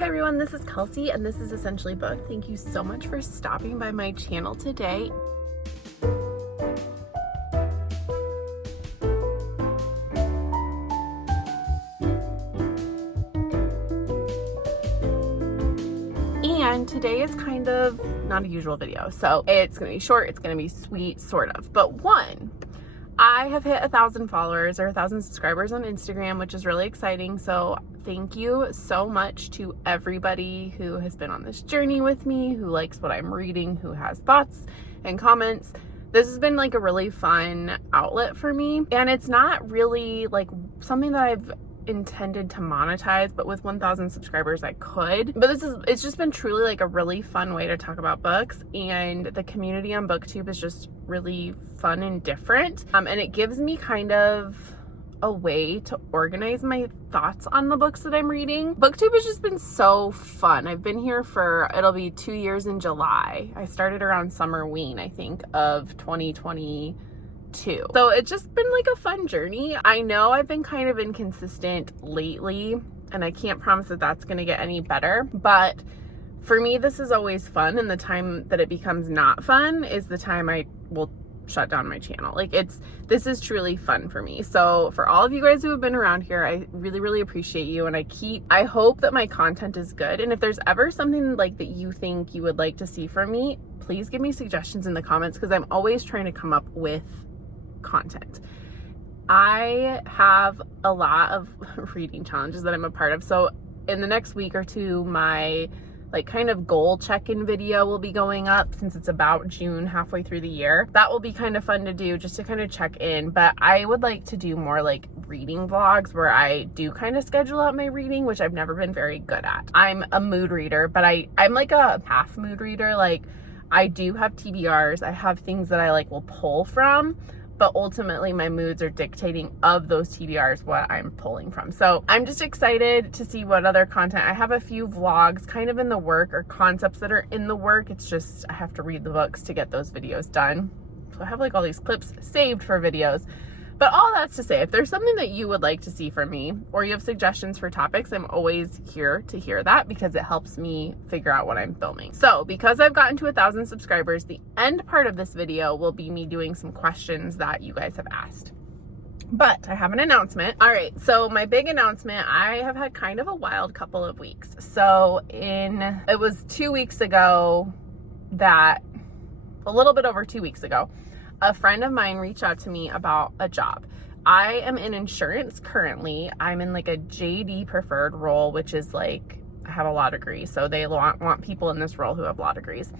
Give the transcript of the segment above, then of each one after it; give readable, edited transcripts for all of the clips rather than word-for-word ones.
Hi everyone, this is Kelsey and this is Essentially Booked. Thank you so much for stopping by my channel today. And today is kind of not a usual video. So it's gonna be short, it's gonna be sweet, sort of. But one, I have hit 1,000 followers or 1,000 subscribers on Instagram, which is really exciting. So thank you so much to everybody who has been on this journey with me, who likes what I'm reading, who has thoughts and comments. This has been like a really fun outlet for me. And it's not really like something that I've intended to monetize, but with 1,000 subscribers I could. But it's just been truly like a really fun way to talk about books, and the community on BookTube is just really fun and different, and it gives me kind of a way to organize my thoughts on the books that I'm reading. BookTube has just been so fun. I've been here it'll be 2 years in July. I started around Summerween, I think, of 2022. So it's just been like a fun journey. I know I've been kind of inconsistent lately, and I can't promise that that's going to get any better, but for me, this is always fun, and the time that it becomes not fun is the time I will shut down my channel. This is truly fun for me. So for all of you guys who have been around here, I really, really appreciate you, and I hope that my content is good. And if there's ever something like that you think you would like to see from me, please give me suggestions in the comments, because I'm always trying to come up with content. I have a lot of reading challenges that I'm a part of. So in the next week or two, my kind of goal check-in video will be going up, since it's about June, halfway through the year. That will be kind of fun to do, just to kind of check in. But I would like to do more like reading vlogs where I do kind of schedule out my reading, which I've never been very good at. I'm a mood reader, but I'm like a half mood reader. Like, I do have TBRs. I have things that I will pull from, but ultimately my moods are dictating of those TBRs what I'm pulling from. So I'm just excited to see what other content. I have a few vlogs kind of in the work, or concepts that are in the work. It's just I have to read the books to get those videos done. So I have all these clips saved for videos. But all that's to say, if there's something that you would like to see from me, or you have suggestions for topics, I'm always here to hear that, because it helps me figure out what I'm filming. So because I've gotten to 1,000 subscribers, the end part of this video will be me doing some questions that you guys have asked. But I have an announcement. All right, so my big announcement, I have had kind of a wild couple of weeks. So it was 2 weeks ago a little bit over 2 weeks ago, a friend of mine reached out to me about a job. I am in insurance currently. I'm in a JD preferred role, which is I have a law degree. So they want people in this role who have law degrees.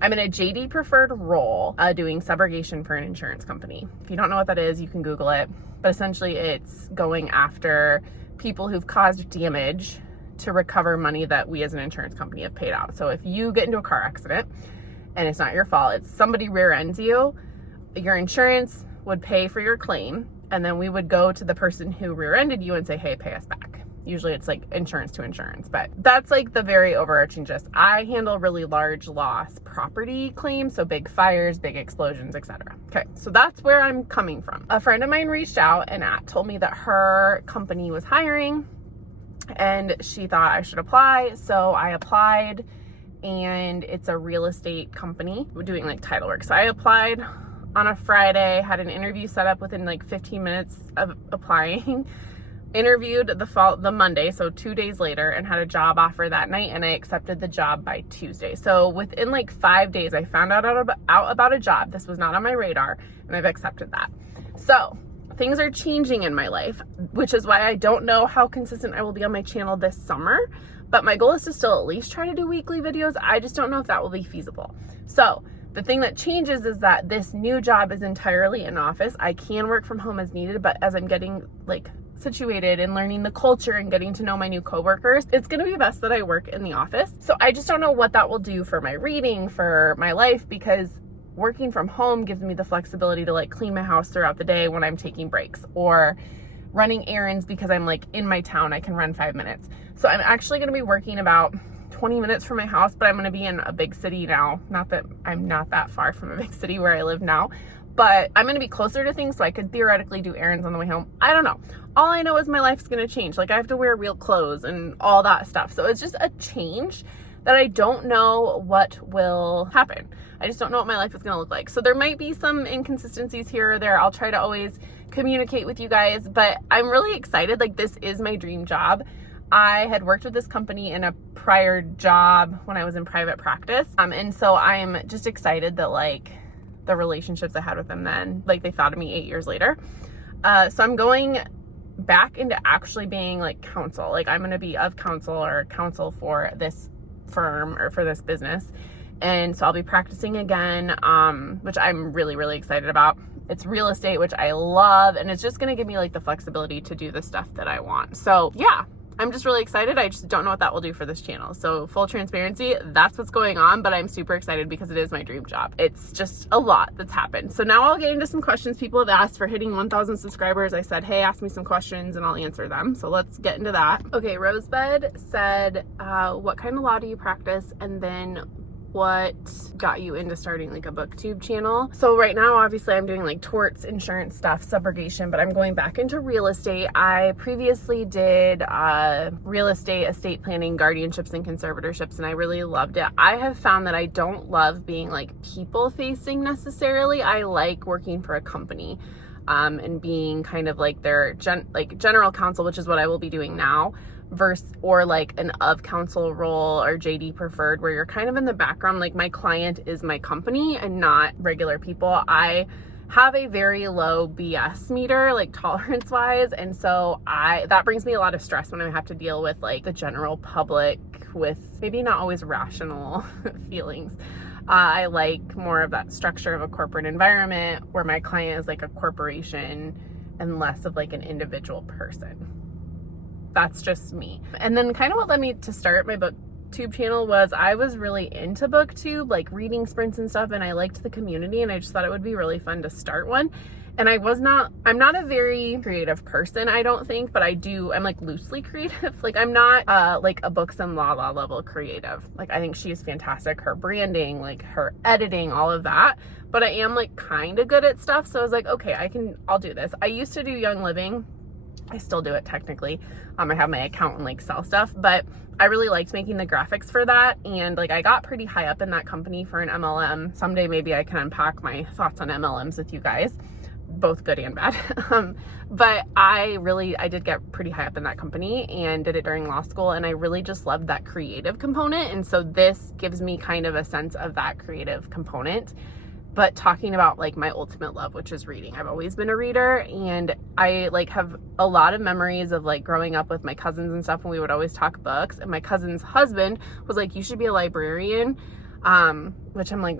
I'm in a JD preferred role doing subrogation for an insurance company. If you don't know what that is, you can Google it. But essentially it's going after people who've caused damage to recover money that we as an insurance company have paid out. So if you get into a car accident and it's not your fault, it's somebody rear ends you, your insurance would pay for your claim, and then we would go to the person who rear-ended you and say, hey, pay us back. Usually it's insurance to insurance, but that's the very overarching gist. I handle really large loss property claims, so big fires, big explosions, etc. Okay, so that's where I'm coming from. A friend of mine reached out and told me that her company was hiring, and she thought I should apply, so I applied, and it's a real estate company. We're doing title work. So I applied on a Friday, had an interview set up within 15 minutes of applying, interviewed the Monday, so 2 days later, and had a job offer that night, and I accepted the job by Tuesday. So within 5 days, I found out about a job. This was not on my radar, and I've accepted that. So things are changing in my life, which is why I don't know how consistent I will be on my channel this summer, but my goal is to still at least try to do weekly videos. I just don't know if that will be feasible. So the thing that changes is that this new job is entirely in office. I can work from home as needed, but as I'm getting situated and learning the culture and getting to know my new coworkers, it's going to be best that I work in the office. So I just don't know what that will do for my reading, for my life, because working from home gives me the flexibility to clean my house throughout the day when I'm taking breaks, or running errands because I'm in my town, I can run 5 minutes. So I'm actually going to be working about 20 minutes from my house, but I'm going to be in a big city now. Not that I'm not that far from a big city where I live now, but I'm going to be closer to things, so I could theoretically do errands on the way home. I don't know. All I know is my life's going to change. Like, I have to wear real clothes and all that stuff. So it's just a change that I don't know what will happen. I just don't know what my life is going to look like. So there might be some inconsistencies here or there. I'll try to always communicate with you guys, but I'm really excited. Like, this is my dream job. I had worked with this company in a prior job when I was in private practice. And so I'm just excited that, like, the relationships I had with them then, like, they thought of me 8 years later. So I'm going back into actually being like counsel. Like, I'm going to be of counsel or counsel for this firm or for this business. And so I'll be practicing again, which I'm really, really excited about. It's real estate, which I love. And it's just going to give me like the flexibility to do the stuff that I want. So yeah, I'm just really excited. I just don't know what that will do for this channel. So full transparency, that's what's going on, but I'm super excited because it is my dream job. It's just a lot that's happened. So now I'll get into some questions people have asked for hitting 1,000 subscribers. I said, hey, ask me some questions and I'll answer them. So let's get into that. Okay, Rosebud said, what kind of law do you practice? And then what got you into starting like a booktube channel? So right now, obviously I'm doing like torts, insurance stuff, subrogation, but I'm going back into real estate. I previously did real estate, estate planning, guardianships, and conservatorships, and I really loved it. I have found that I don't love being like people facing necessarily. I like working for a company and being kind of like their general counsel, which is what I will be doing now, or like an of counsel role or JD preferred, where you're kind of in the background. Like, my client is my company and not regular people. I have a very low BS meter, like tolerance wise. And so that brings me a lot of stress when I have to deal with like the general public with maybe not always rational feelings. I like more of that structure of a corporate environment where my client is like a corporation and less of like an individual person. That's just me. And then kind of what led me to start my booktube channel was I was really into booktube, like reading sprints and stuff, and I liked the community, and I just thought it would be really fun to start one. And I'm not a very creative person, I don't think, but I'm like loosely creative. Like, I'm not like a books and law level creative. Like, I think she is fantastic, her branding, like her editing, all of that. But I am like kind of good at stuff. So I was like, okay, I'll do this. I used to do Young Living. I still do it technically. I have my account and like sell stuff, but I really liked making the graphics for that. And like, I got pretty high up in that company for an MLM. Someday maybe I can unpack my thoughts on MLMs with you guys, both good and bad. But I did get pretty high up in that company and did it during law school. And I really just loved that creative component. And so this gives me kind of a sense of that creative component. But talking about like my ultimate love, which is reading. I've always been a reader, and I like have a lot of memories of like growing up with my cousins and stuff, and we would always talk books. And my cousin's husband was like, you should be a librarian, which I'm like,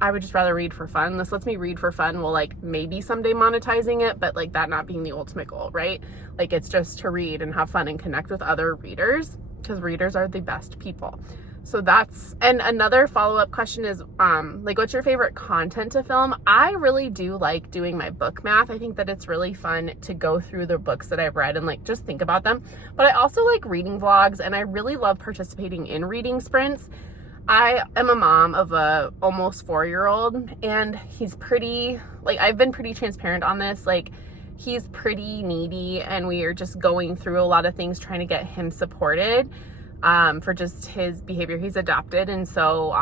I would just rather read for fun. This lets me read for fun. Well, like maybe someday monetizing it, but like that not being the ultimate goal, right? Like, it's just to read and have fun and connect with other readers, because readers are the best people. So and another follow-up question is, like, what's your favorite content to film? I really do like doing my book math. I think that it's really fun to go through the books that I've read and like just think about them. But I also like reading vlogs, and I really love participating in reading sprints. I am a mom of a almost 4-year-old, and he's pretty, like, I've been pretty transparent on this. Like, he's pretty needy, and we are just going through a lot of things trying to get him supported. For just his behavior. He's adopted, and so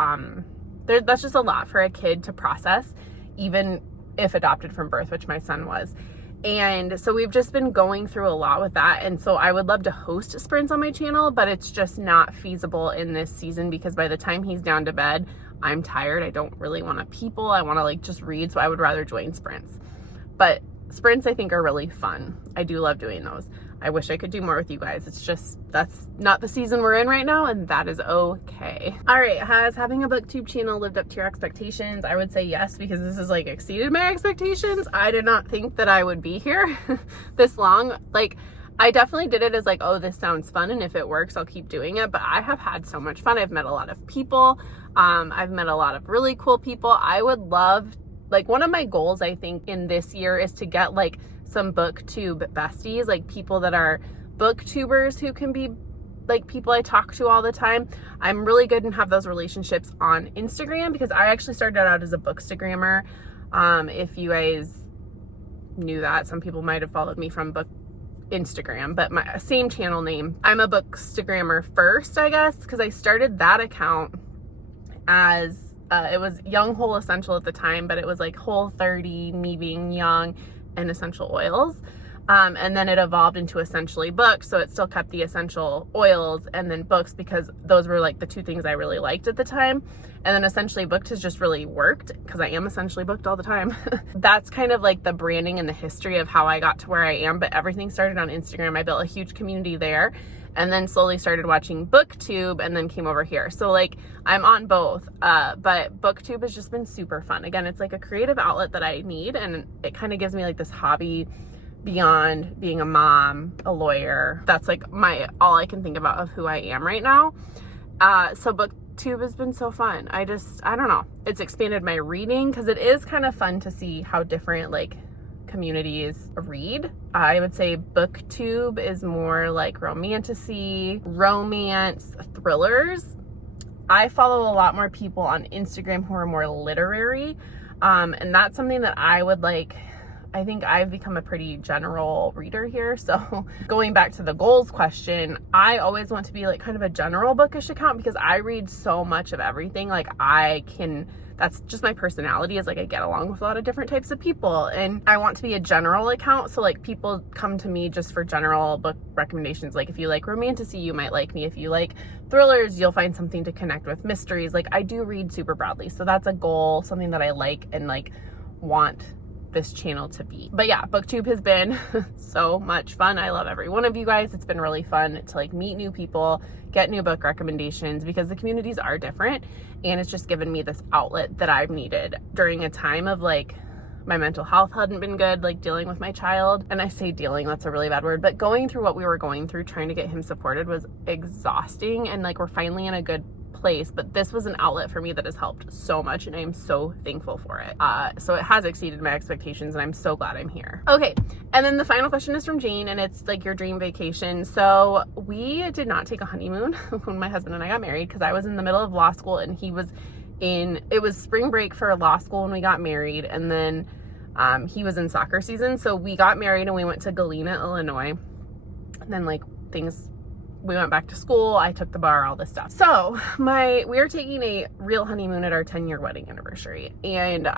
that's just a lot for a kid to process, even if adopted from birth, which my son was. And so we've just been going through a lot with that. And so I would love to host sprints on my channel, but it's just not feasible in this season, because by the time he's down to bed, I'm tired. I don't really want to people. I want to like just read. So I would rather join sprints. But sprints, I think, are really fun. I do love doing those. I wish I could do more with you guys. It's just, that's not the season we're in right now, and that is okay. All right, has having a booktube channel lived up to your expectations? I would say yes, because this has like exceeded my expectations. I did not think that I would be here this long. Like, I definitely did it as like, oh, this sounds fun, and if it works, I'll keep doing it. But I have had so much fun. I've met a lot of people. I've met a lot of really cool people. I would love, like, one of my goals, I think, in this year is to get like some booktube besties, like people that are booktubers who can be like people I talk to all the time. I'm really good and have those relationships on Instagram, because I actually started out as a bookstagrammer If you guys knew that, some people might have followed me from book Instagram, but my same channel name. I'm a bookstagrammer first, I guess, because I started that account as it was Young Whole Essential at the time, but it was like Whole 30, me being young, and essential oils. And then it evolved into Essentially Books, so it still kept the essential oils and then books, because those were like the two things I really liked at the time. And then Essentially Booked has just really worked because I am essentially booked all the time. That's kind of like the branding and the history of how I got to where I am, but everything started on Instagram. I built a huge community there, and then slowly started watching BookTube, and then came over here. So like I'm on both, but BookTube has just been super fun. Again, it's like a creative outlet that I need, and it kind of gives me like this hobby beyond being a mom, a lawyer. That's like all I can think about of who I am right now. So BookTube has been so fun. I don't know. It's expanded my reading, because it is kind of fun to see how different like communities read. I would say BookTube is more like romantasy, romance, thrillers. I follow a lot more people on Instagram who are more literary, and that's something that I would like. I think I've become a pretty general reader here. So going back to the goals question, I always want to be like kind of a general bookish account, because I read so much of everything. Like that's just my personality, is like I get along with a lot of different types of people, and I want to be a general account. So like people come to me just for general book recommendations. Like if you like romantasy, you might like me. If you like thrillers, you'll find something to connect with. Mysteries, like I do read super broadly. So that's a goal, something that I like and like want this channel to be. But yeah, BookTube has been so much fun. I love every one of you guys. It's been really fun to like meet new people, get new book recommendations, because the communities are different, and it's just given me this outlet that I've needed during a time of like my mental health hadn't been good, like dealing with my child. And I say dealing, that's a really bad word, but going through what we were going through, trying to get him supported, was exhausting. And like we're finally in a good place, but this was an outlet for me that has helped so much, and I am so thankful for it. So it has exceeded my expectations, and I'm so glad I'm here. Okay, and then the final question is from Jane, and it's like your dream vacation. So we did not take a honeymoon when my husband and I got married, because I was in the middle of law school, and it was spring break for law school when we got married, and then he was in soccer season. So we got married and we went to Galena, Illinois, and then like we went back to school, I took the bar, all this stuff. So we are taking a real honeymoon at our 10-year wedding anniversary. And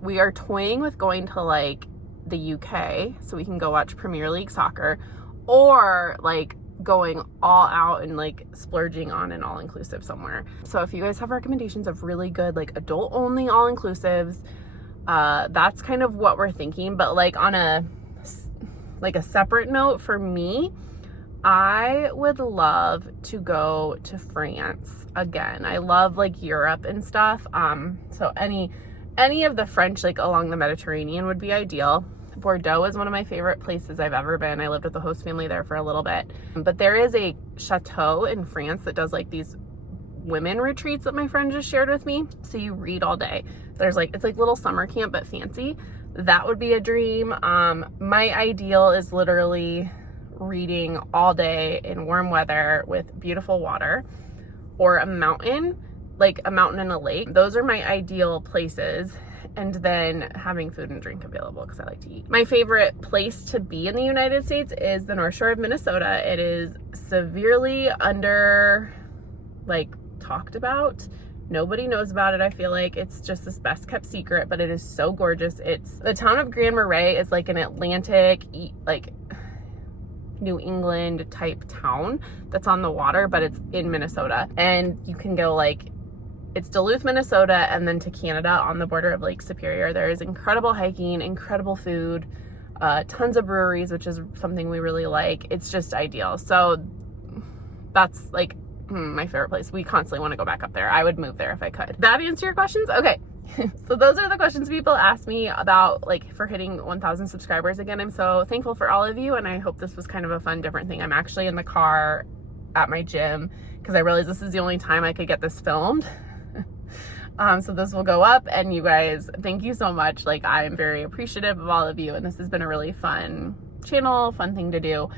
we are toying with going to like the UK so we can go watch Premier League soccer, or like going all out and like splurging on an all-inclusive somewhere. So if you guys have recommendations of really good like adult only all-inclusives, that's kind of what we're thinking. But like on a separate note, for me, I would love to go to France again. I love like Europe and stuff. So any of the French, like along the Mediterranean, would be ideal. Bordeaux is one of my favorite places I've ever been. I lived with the host family there for a little bit. But there is a chateau in France that does like these women retreats that my friend just shared with me. So you read all day. It's like little summer camp, but fancy. That would be a dream. My ideal is literally reading all day in warm weather with beautiful water, or a mountain, like a mountain and a lake. Those are my ideal places. And then having food and drink available, because I like to eat. My favorite place to be in the United States is the North Shore of Minnesota. It is severely talked about. Nobody knows about it. I feel like it's just this best kept secret, but it is so gorgeous. The town of Grand Marais is like an Atlantic, like New England type town that's on the water, but it's in Minnesota. And you can go it's Duluth, Minnesota, and then to Canada on the border of Lake Superior. There is incredible hiking, incredible food, tons of breweries, which is something we really like. It's just ideal. So that's like my favorite place. We constantly want to go back up there. I would move there if I could. That answer your questions? Okay. So those are the questions people ask me about, for hitting 1,000 subscribers again. I'm so thankful for all of you, and I hope this was kind of a fun, different thing. I'm actually in the car at my gym because I realized this is the only time I could get this filmed. So this will go up, and you guys, thank you so much. I am very appreciative of all of you, and this has been a really fun channel, fun thing to do.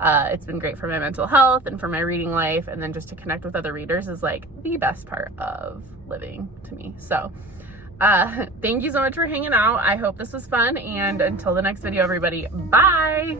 It's been great for my mental health and for my reading life, and then just to connect with other readers is the best part of living to me. So Thank you so much for hanging out. I hope this was fun, and until the next video, everybody, bye.